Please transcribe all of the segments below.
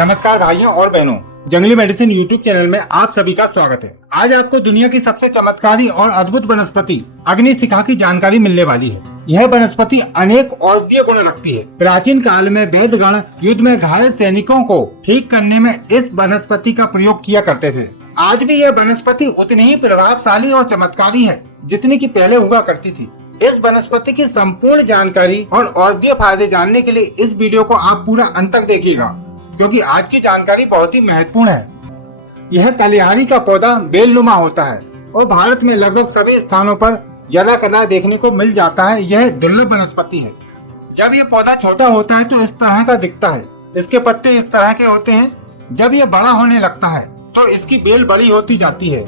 नमस्कार भाइयों और बहनों, जंगली मेडिसिन यूट्यूब चैनल में आप सभी का स्वागत है। आज आपको दुनिया की सबसे चमत्कारी और अद्भुत वनस्पति अग्निशिखा की जानकारी मिलने वाली है। यह वनस्पति अनेक औषधीय गुण रखती है। प्राचीन काल में वैद्यगण युद्ध में घायल सैनिकों को ठीक करने में इस वनस्पति का प्रयोग किया करते थे। आज भी यह वनस्पति उतनी ही प्रभावशाली और चमत्कारी है जितनी की पहले हुआ करती थी। इस वनस्पति की संपूर्ण जानकारी और औषधीय फायदे जानने के लिए इस वीडियो को आप पूरा अंत तक देखिएगा, क्योंकि आज की जानकारी बहुत ही महत्वपूर्ण है। यह कलिहारी का पौधा बेलनुमा होता है और भारत में लगभग सभी स्थानों पर जला कदा देखने को मिल जाता है। यह दुर्लभ वनस्पति है। जब यह पौधा छोटा होता है तो इस तरह का दिखता है। इसके पत्ते इस तरह के होते हैं। जब यह बड़ा होने लगता है तो इसकी बेल बड़ी होती जाती है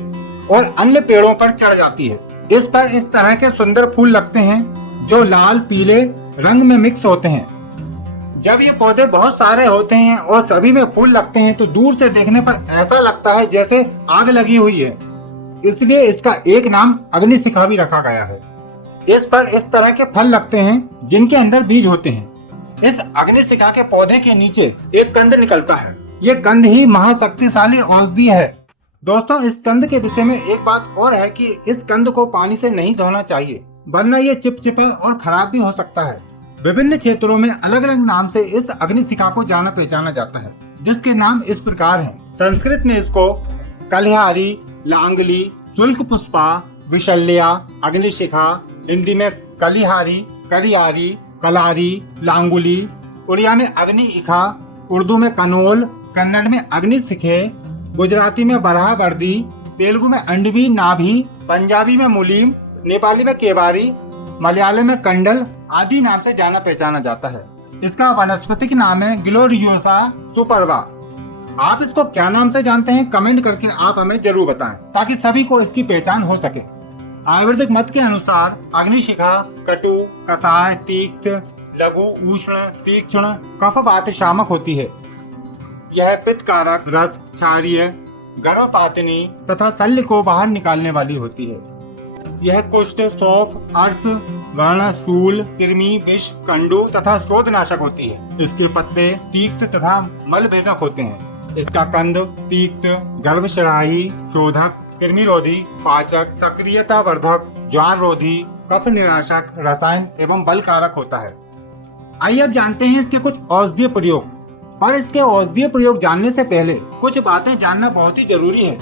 और अन्य पेड़ों पर चढ़ जाती है। इस पर इस तरह के सुंदर फूल लगते हैं जो लाल पीले रंग में मिक्स होते हैं। जब ये पौधे बहुत सारे होते हैं और सभी में फूल लगते हैं तो दूर से देखने पर ऐसा लगता है जैसे आग लगी हुई है। इसलिए इसका एक नाम अग्निशिखा भी रखा गया है। इस पर इस तरह के फल लगते हैं जिनके अंदर बीज होते हैं। इस अग्निशिखा के पौधे के नीचे एक कंद निकलता है। ये कंद ही महाशक्तिशाली औषधि है। दोस्तों, इस कंद के विषय में एक बात और है कि इस कंद को पानी से नहीं धोना चाहिए, वरना ये चिपचिपा और खराब भी हो सकता है। विभिन्न क्षेत्रों में अलग अलग नाम से इस अग्निशिखा को जाना पहचाना जाता है, जिसके नाम इस प्रकार हैं। संस्कृत में इसको कलिहारी, लांगली, शुल्क पुष्पा, विशल्या, अग्निशिखा, हिंदी में कलिहारी, कलियारी, कलारी, लांगुली, उड़िया में अग्निशिखा, उर्दू में कनोल, कन्नड़ में अग्निशिखे, गुजराती में बराहवर्दी, तेलुगु में अंडवी नाभी, पंजाबी में मुलीम, नेपाली में केवारी, मलयालम में कंडल आदि नाम से जाना पहचाना जाता है। इसका वानस्पतिक नाम है ग्लोरियोसा सुपरवा। आप इसको क्या नाम से जानते हैं, कमेंट करके आप हमें जरूर बताएं, ताकि सभी को इसकी पहचान हो सके। आयुर्वेदिक मत के अनुसार अग्निशिखा कटु, कसाय, तीक्त, लघु, उष्ण, तीक्ष्ण, कफ वात शामक होती है। यह पित्त कारक, रस, क्षारीय, गर्भपातिनी तथा शल्य को बाहर निकालने वाली होती है। यह कुष्ठ, सौफ, अर्श, गण, शूल, कृमि, विष, कंडू तथा शोधनाशक होती है। इसके पत्ते तीक्त तथा मल भेदक होते हैं। इसका कंद तीक्त, गर्भशराही, शोधक, कृमिरोधी, पाचक, सक्रियता वर्धक, ज्वार रोधी, कफ निराशक, रसायन एवं बल कारक होता है। आइए अब जानते हैं इसके कुछ औषधीय प्रयोग। पर इसके औषधीय प्रयोग जानने से पहले कुछ बातें जानना बहुत ही जरूरी है,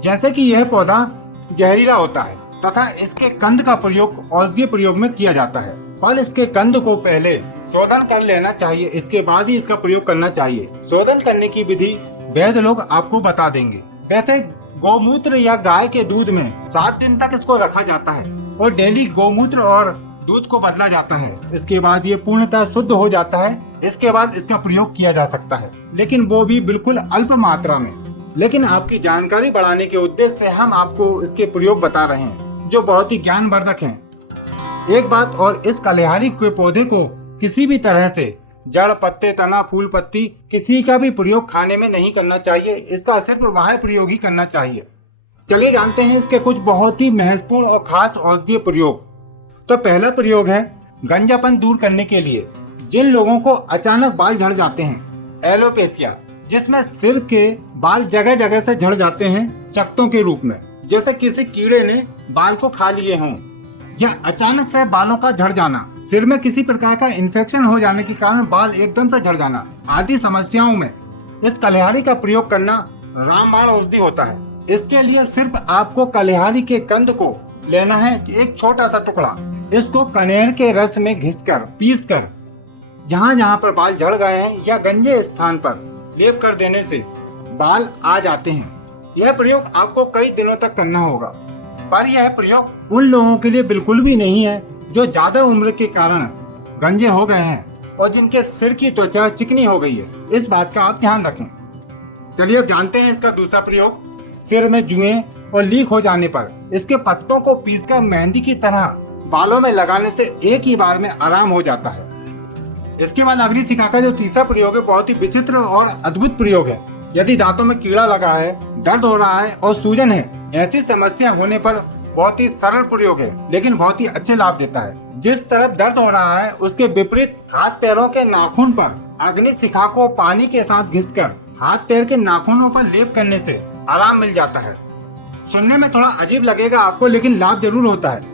जैसे कि यह पौधा जहरीला होता है तथा इसके कंद का प्रयोग औषधीय प्रयोग में किया जाता है। पर इसके कंद को पहले शोधन कर लेना चाहिए, इसके बाद ही इसका प्रयोग करना चाहिए। शोधन करने की विधि वैद्य लोग आपको बता देंगे। वैसे गौमूत्र या गाय के दूध में 7 दिन तक इसको रखा जाता है और डेली गौमूत्र और दूध को बदला जाता है। इसके बाद ये पूर्णतः शुद्ध हो जाता है। इसके बाद इसका प्रयोग किया जा सकता है, लेकिन वो भी बिल्कुल अल्प मात्रा में। लेकिन आपकी जानकारी बढ़ाने के उद्देश्य से हम आपको इसके प्रयोग बता रहे हैं, जो बहुत ही ज्ञानवर्धक हैं। एक बात और, इस कलिहारी के पौधे को किसी भी तरह से जड़, पत्ते, तना, फूल, पत्ती किसी का भी प्रयोग खाने में नहीं करना चाहिए। इसका सिर्फ बाह्य प्रयोग ही करना चाहिए। चलिए जानते हैं इसके कुछ बहुत ही महत्वपूर्ण और खास औषधीय प्रयोग। तो पहला प्रयोग है गंजापन दूर करने के लिए। जिन लोगों को अचानक बाल झड़ जाते हैं, एलोपेशिया, जिसमें सिर के बाल जगह जगह से झड़ जाते हैं चकटों के रूप में, जैसे किसी कीड़े ने बाल को खा लिए हों, या अचानक से बालों का झड़ जाना, सिर में किसी प्रकार का इन्फेक्शन हो जाने के कारण बाल एकदम से झड़ जाना आदि समस्याओं में इस कलिहारी का प्रयोग करना रामबाण औषधि होता है। इसके लिए सिर्फ आपको कलिहारी के कंद को लेना है, एक छोटा सा टुकड़ा। इसको कनेर के रस में घिसकर पीसकर जहाँ जहाँ पर बाल झड़ गए हैं या गंजे स्थान पर लेप कर देने से बाल आ जाते हैं। यह प्रयोग आपको कई दिनों तक करना होगा। पर यह प्रयोग उन लोगों के लिए बिल्कुल भी नहीं है जो ज्यादा उम्र के कारण गंजे हो गए हैं और जिनके सिर की त्वचा चिकनी हो गई है। इस बात का आप ध्यान रखें। चलिए अब जानते हैं इसका दूसरा प्रयोग। सिर में जुएं और लीक हो जाने पर इसके पत्तों को पीसकर मेहंदी की तरह बालों में लगाने से एक ही बार में आराम हो जाता है। इसके बाद अग्निशिखा का जो तीसरा प्रयोग है बहुत ही विचित्र और अद्भुत प्रयोग है। यदि दांतों में कीड़ा लगा है, दर्द हो रहा है और सूजन है, ऐसी समस्या होने पर बहुत ही सरल प्रयोग है, लेकिन बहुत ही अच्छे लाभ देता है। जिस तरफ दर्द हो रहा है उसके विपरीत हाथ पैरों के नाखून पर अग्निशिखा को पानी के साथ घिसकर हाथ पैर के नाखूनों पर लेप करने से आराम मिल जाता है। सुनने में थोड़ा अजीब लगेगा आपको, लेकिन लाभ जरूर होता है।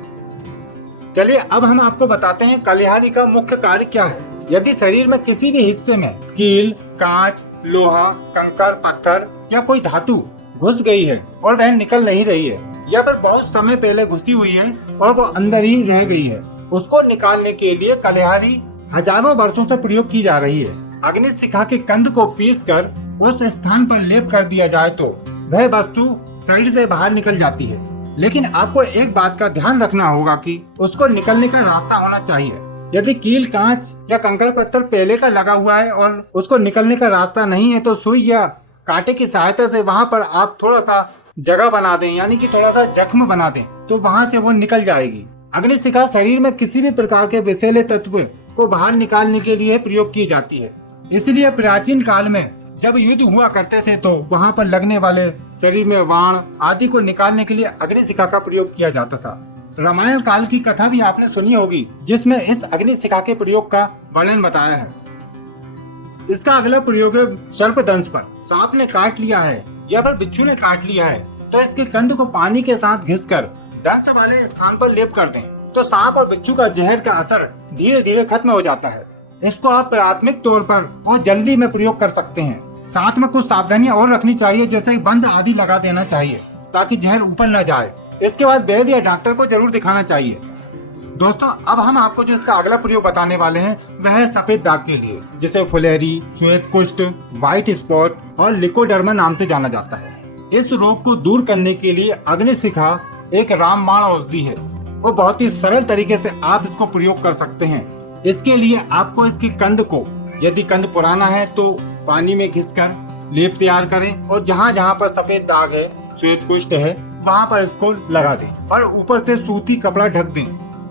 चलिए अब हम आपको बताते हैं कलिहारी का मुख्य कार्य क्या है। यदि शरीर में किसी भी हिस्से में कील, कांच, लोहा, कंकर, पत्थर या कोई धातु घुस गई है और वह निकल नहीं रही है, या फिर बहुत समय पहले घुसी हुई है और वो अंदर ही रह गई है, उसको निकालने के लिए कलिहारी हजारों वर्षों से प्रयोग की जा रही है। अग्नि शिखा के कंद को पीस कर उस स्थान पर लेप कर दिया जाए तो वह वस्तु शरीर से बाहर निकल जाती है। लेकिन आपको एक बात का ध्यान रखना होगा कि उसको निकलने का रास्ता होना चाहिए। यदि कील, कांच या कंकर पत्थर पहले का लगा हुआ है और उसको निकलने का रास्ता नहीं है, तो सुई या कांटे की सहायता से वहां पर आप थोड़ा सा जगह बना दें, यानी कि थोड़ा सा जख्म बना दें, तो वहां से वो निकल जाएगी। अग्निशिखा शरीर में किसी भी प्रकार के विषैले तत्व को बाहर निकालने के लिए प्रयोग की जाती है। इसलिए प्राचीन काल में जब युद्ध हुआ करते थे तो वहां पर लगने वाले शरीर में वाण आदि को निकालने के लिए अग्निशिखा का प्रयोग किया जाता था। रामायण काल की कथा भी आपने सुनी होगी, जिसमें इस अग्निशिखा के प्रयोग का वर्णन बताया है। इसका अगला प्रयोग है सर्पदंश पर। सांप ने काट लिया है या फिर बिच्छू ने काट लिया है तो इसके कंद को पानी के साथ घिसकर दंश वाले स्थान पर लेप कर दें, तो सांप और बिच्छू का जहर का असर धीरे धीरे खत्म हो जाता है। इसको आप प्राथमिक तौर पर और जल्दी में प्रयोग कर सकते हैं। साथ में कुछ सावधानियां और रखनी चाहिए, जैसे बंद आदि लगा देना चाहिए ताकि जहर ऊपर न जाए। इसके बाद वैद्य या डॉक्टर को जरूर दिखाना चाहिए। दोस्तों अब हम आपको जो इसका अगला प्रयोग बताने वाले हैं वह है सफेद दाग के लिए, जिसे फुलेरी, श्वेत कुष्ठ, व्हाइट स्पॉट और लिकोडर्मा नाम से जाना जाता है। इस रोग को दूर करने के लिए अग्निशिखा एक रामबाण औषधि है। वो बहुत ही सरल तरीके से आप इसको प्रयोग कर सकते हैं। इसके लिए आपको इसके कंद को, यदि कंद पुराना है तो पानी में घिसकर लेप तैयार करें और जहाँ जहाँ पर सफेद दाग है, श्वेत कुष्ठ है, वहाँ पर इसको लगा दें और ऊपर से सूती कपड़ा ढक दें।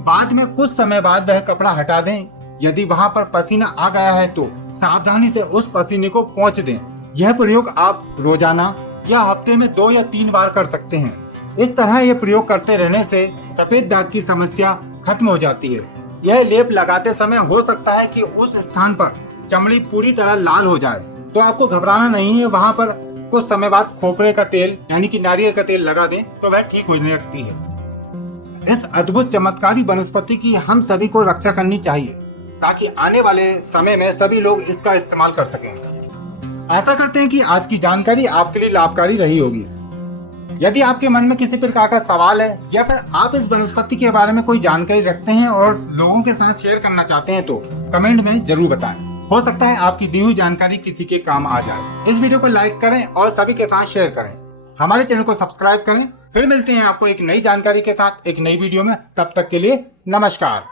बाद में कुछ समय बाद वह कपड़ा हटा दें। यदि वहाँ पर पसीना आ गया है तो सावधानी से उस पसीने को पोंछ दें। यह प्रयोग आप रोजाना या हफ्ते में 2 या 3 बार कर सकते हैं। इस तरह यह प्रयोग करते रहने से सफेद दाग की समस्या खत्म हो जाती है। यह लेप लगाते समय हो सकता है कि उस स्थान पर चमड़ी पूरी तरह लाल हो जाए, तो आपको घबराना नहीं है। वहाँ पर कुछ समय बाद खोपरे का तेल यानी कि नारियल का तेल लगा दें तो वह ठीक होने लगती है। इस अद्भुत चमत्कारी वनस्पति की हम सभी को रक्षा करनी चाहिए ताकि आने वाले समय में सभी लोग इसका इस्तेमाल कर सकें। आशा करते हैं कि आज की जानकारी आपके लिए लाभकारी रही होगी। यदि आपके मन में किसी प्रकार का सवाल है या फिर आप इस वनस्पति के बारे में कोई जानकारी रखते हैं और लोगों के साथ शेयर करना चाहते हैं तो कमेंट में जरूर बताएं। हो सकता है आपकी दी हुई जानकारी किसी के काम आ जाए। इस वीडियो को लाइक करें और सभी के साथ शेयर करें। हमारे चैनल को सब्सक्राइब करें। फिर मिलते हैं आपको एक नई जानकारी के साथ एक नई वीडियो में। तब तक के लिए नमस्कार।